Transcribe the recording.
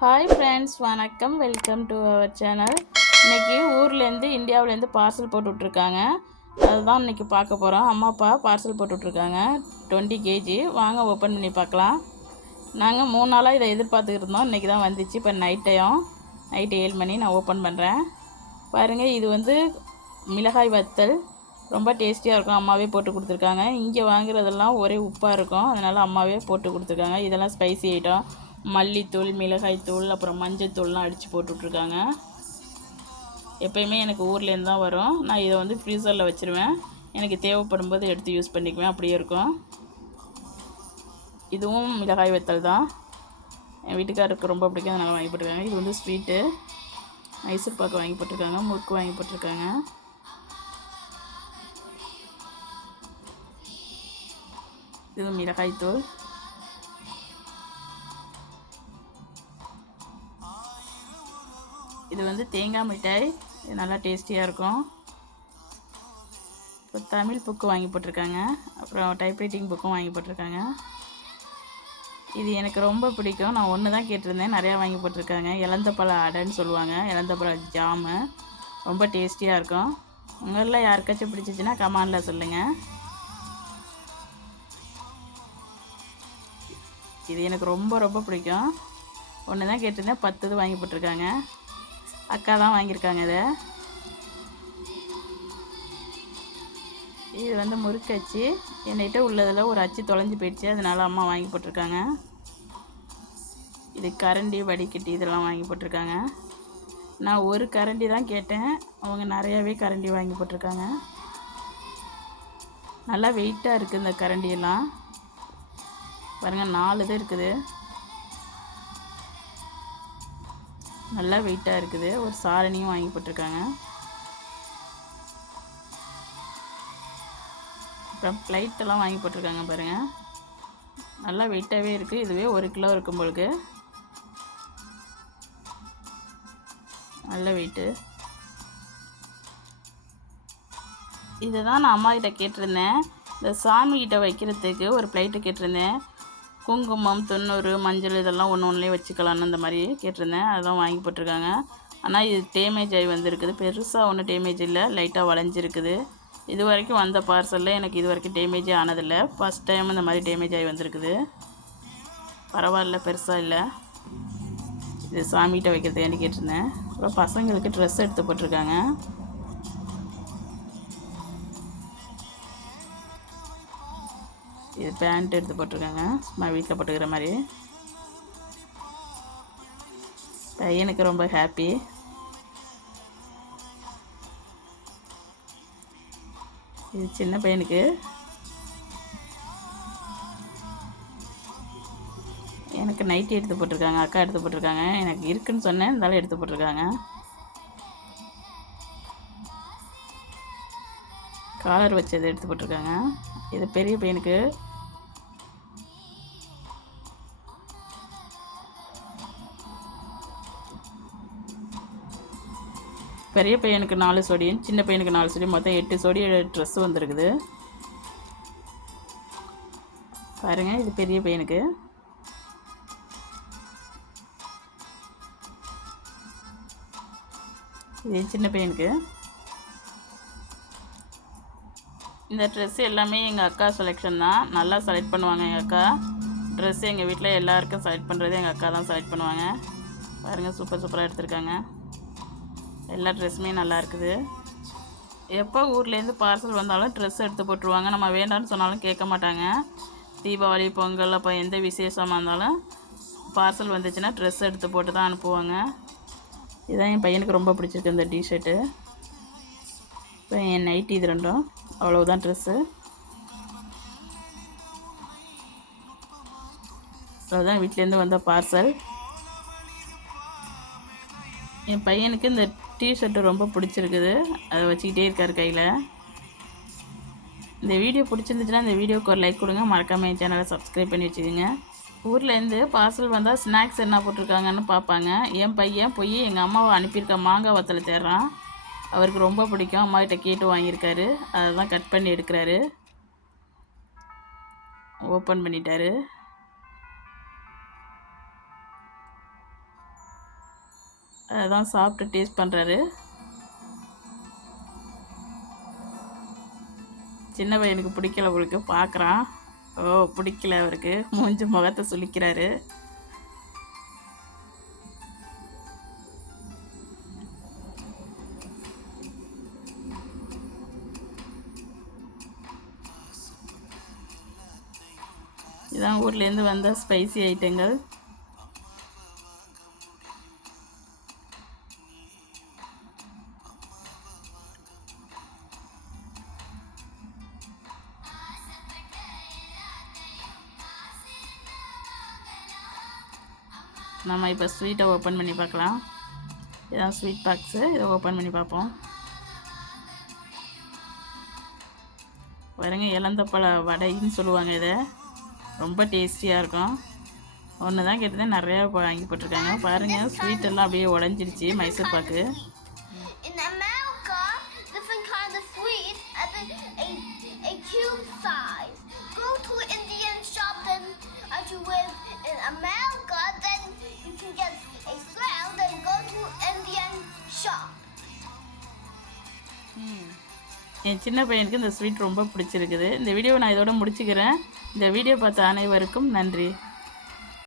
Hi friends வணக்கம். Welcome to our channel இன்றைக்கி ஊர்லேருந்து இந்தியாவிலேருந்து பார்சல் போட்டு விட்ருக்காங்க அதுதான் இன்றைக்கி பார்க்க போகிறோம் அம்மா அப்பா பார்சல் போட்டு விட்ருக்காங்க டுவெண்ட்டி கேஜி வாங்க ஓப்பன் பண்ணி பார்க்கலாம். நாங்கள் மூணு நாளாக இதை எதிர்பார்த்துக்கிட்டு இருந்தோம். இன்றைக்கி தான் வந்துச்சு. இப்போ நைட் டைம் நைட்டு ஏழு மணி. நான் ஓப்பன் பண்ணுறேன் பாருங்கள் இது வந்து மிளகாய் வத்தல். ரொம்ப டேஸ்டியாக இருக்கும். அம்மாவே போட்டு கொடுத்துருக்காங்க. இங்கே வாங்குறதெல்லாம் ஒரே உப்பாக இருக்கும். அதனால் அம்மாவே போட்டு கொடுத்துருக்காங்க. இதெல்லாம் ஸ்பைசி ஐட்டம் மல்லித்தூள் மிளகாய்த்தூள் அப்புறம் மஞ்சத்தூள்லாம் அடித்து போட்டுட்ருக்காங்க. எப்போயுமே எனக்கு ஊர்லேருந்து தான் வரும். நான் இதை வந்து ஃப்ரீசரில் வச்சுருவேன். எனக்கு தேவைப்படும் போது எடுத்து யூஸ் பண்ணிக்குவேன். அப்படியே இருக்கும். இதுவும் மிளகாய் வத்தல் தான். என் வீட்டுக்காருக்கு ரொம்ப பிடிக்கும். அதனால் வாங்கி போட்டிருக்காங்க. இது வந்து ஸ்வீட்டு மைசூர் பாக்கு வாங்கி போட்டிருக்காங்க. முறுக்கு வாங்கி போட்டிருக்காங்க. இது மிளகாய்த்தூள். இது வந்து தேங்காய் மிட்டாய். இது நல்லா டேஸ்டியாக இருக்கும். இப்போ தமிழ் புக்கு வாங்கி போட்டிருக்காங்க. அப்புறம் டைப்ரைட்டிங் புக்கும் வாங்கி போட்டிருக்காங்க. இது எனக்கு ரொம்ப பிடிக்கும். நான் ஒன்று தான் கேட்டிருந்தேன். நிறையா வாங்கி போட்டிருக்காங்க. இலந்த பழ அடைன்னு சொல்லுவாங்க. இலந்த பழ ஜாமு ரொம்ப டேஸ்டியாக இருக்கும். உங்களில் யாருக்காச்சும் பிடிச்சிச்சின்னா கமாண்டில் சொல்லுங்கள் இது எனக்கு ரொம்ப ரொம்ப பிடிக்கும். ஒன்று தான் கேட்டிருந்தேன். பத்து இது வாங்கி போட்டிருக்காங்க. அக்கா தான் வாங்கியிருக்காங்க இதை. இது வந்து முறுக்கு அச்சு. என்கிட்ட உள்ளதில் ஒரு அச்சு தொலைஞ்சு போயிடுச்சு. அதனால அம்மா வாங்கி போட்டிருக்காங்க. இது கரண்டி வடிகட்டி இதெல்லாம் வாங்கி போட்டிருக்காங்க. நான் ஒரு கரண்டி தான் கேட்டேன். அவங்க நிறையாவே கரண்டி வாங்கி போட்டிருக்காங்க. நல்லா வெயிட்டாக இருக்குது இந்த கரண்டியெல்லாம். பாருங்கள் நாலு இது இருக்குது. நல்லா வெயிட்டாக இருக்குது. ஒரு சாரணியும் வாங்கி போட்டிருக்காங்க. அப்புறம் ப்ளைட்டெல்லாம் வாங்கி போட்டிருக்காங்க பாருங்கள் நல்லா வெயிட்டாகவே இருக்குது இதுவே ஒரு கிலோ இருக்கும் பொழுது. நல்ல வெயிட்டு இதை தான் நான் அம்மா கிட்ட கேட்டிருந்தேன். இந்த சாமி கிட்ட வைக்கிறதுக்கு ஒரு ப்ளைட்டு கேட்டிருந்தேன். குங்குமம் தொண்ணூறு மஞ்சள் இதெல்லாம் ஒன்று ஒன்றுலேயே வச்சுக்கலான்னு அந்த மாதிரி கேட்டிருந்தேன். அதெல்லாம் வாங்கி போட்டிருக்காங்க. ஆனால் இது டேமேஜ் ஆகி வந்திருக்குது. பெருசாக ஒன்றும் டேமேஜ் இல்லை. லைட்டாக வளைஞ்சிருக்குது. இது வரைக்கும் வந்த பார்சலில் எனக்கு இது வரைக்கும் டேமேஜே ஆனதில்லை. ஃபஸ்ட் டைம் இந்த மாதிரி டேமேஜ் ஆகி வந்திருக்குது. பரவாயில்ல பெருசாக இல்லை. இது சாமிகிட்ட வைக்கிறதுக்காண்டி கேட்டிருந்தேன். அப்புறம் பசங்களுக்கு ட்ரெஸ் எடுத்து போட்டிருக்காங்க. இது பேண்ட் எடுத்து போட்டிருக்காங்க. சும்மா வீட்டில் போட்டுக்கிற மாதிரி. பையனுக்கு ரொம்ப ஹாப்பி இது சின்ன பையனுக்கு. எனக்கு நைட்டி எடுத்து போட்டிருக்காங்க அக்கா எடுத்து போட்டிருக்காங்க. எனக்கு இருக்குன்னு சொன்னேன் இருந்தாலும் எடுத்து போட்டிருக்காங்க. காலர் வச்சது எடுத்து போட்டிருக்காங்க. இது பெரிய பையனுக்கு. பெரிய பையனுக்கு நாலு சொடியும் சின்ன பையனுக்கு நாலு சொடியும் மொத்தம் எட்டு சொடி ட்ரெஸ் வந்துருக்குது. பாருங்க இது பெரிய பையனுக்கு. இது சின்ன பையனுக்கு. இந்த ட்ரெஸ் எல்லாமே எங்கள் அக்கா செலெக்ஷன் தான். நல்லா செலக்ட் பண்ணுவாங்க எங்கள் அக்கா. ட்ரெஸ் எங்கள் வீட்டில் எல்லாருக்கும் செலக்ட் பண்ணுறது எங்கள் அக்கா தான் செலக்ட் பண்ணுவாங்க. பாருங்கள் சூப்பர் சூப்பராக எடுத்திருக்காங்க. எல்லா ட்ரெஸ்ஸுமே நல்லா இருக்குது எப்போ ஊர்லேருந்து பார்சல் வந்தாலும் ட்ரெஸ் எடுத்து போட்டுருவாங்க. நம்ம வேண்டாம்னு சொன்னாலும் கேட்க மாட்டாங்க. தீபாவளி பொங்கல் அப்போ எந்த விசேஷமாக இருந்தாலும் பார்சல் வந்துச்சுன்னா ட்ரெஸ் எடுத்து போட்டு தான் அனுப்புவாங்க. இதுதான் என் பையனுக்கு ரொம்ப பிடிச்சிருக்கு இந்த டிஷர்ட்டு இப்போ என் நைட்டி இது ரெண்டும். அவ்வளவுதான் ட்ரெஸ்ஸு அவ்வளோதான் வீட்டிலேருந்து வந்த பார்சல் என் பையனுக்கு இந்த டிஷர்ட்டு ரொம்ப பிடிச்சிருக்குது. அதை வச்சுக்கிட்டே இருக்கார் கையில். இந்த வீடியோ பிடிச்சிருந்துச்சுன்னா இந்த வீடியோக்கு ஒரு லைக் கொடுங்க. மறக்காமல் என் சேனலை சப்ஸ்கிரைப் பண்ணி வச்சுக்கோங்க. ஊர்லேருந்து பார்சல் வந்தால் ஸ்நாக்ஸ் என்ன போட்டிருக்காங்கன்னு பார்ப்பாங்க. என் பையன் போய் எங்கள் அம்மாவை அனுப்பியிருக்க மாங்காய் வத்தலை தேடுறான். அவருக்கு ரொம்ப பிடிக்கும். அம்மாக்கிட்ட கேட்டு வாங்கியிருக்காரு. அதை தான் கட் பண்ணி எடுக்கிறாரு. ஓப்பன் பண்ணிட்டாரு. அதான் சாப்பிட்டு டேஸ்ட் பண்ணுறாரு சின்ன பையனுக்கு பிடிக்கல அவளுக்கு பார்க்குறான். ஓ பிடிக்கல அவருக்கு. மூஞ்சி முகத்தை சுளிக்கிறாரு. இதான் ஊர்லேருந்து வந்த ஸ்பைசி ஐட்டங்கள் நம்ம இப்போ ஸ்வீட்டை ஓப்பன் பண்ணி பார்க்கலாம். இதான் ஸ்வீட் பாக்ஸு இதை ஓப்பன் பண்ணி பார்ப்போம். பாருங்க இலந்த பழ வடைன்னு சொல்லுவாங்க இதை. ரொம்ப டேஸ்டியாக இருக்கும். ஒன்று தான் கேட்டதே நிறையா வாங்கி போட்டிருக்காங்க. பாருங்கள் ஸ்வீட்டெல்லாம் அப்படியே உடஞ்சிருச்சு Mysore pak. In America, can get a square. Then go to Indian shop. Hmm. என் சின்ன பையனுக்கு இந்த ஸ்வீட் ரொம்ப பிடிச்சிருக்குது இந்த வீடியோவை நான் இதோட முடிச்சுக்கிறேன் இந்த வீடியோ பார்த்த அனைவருக்கும் நன்றி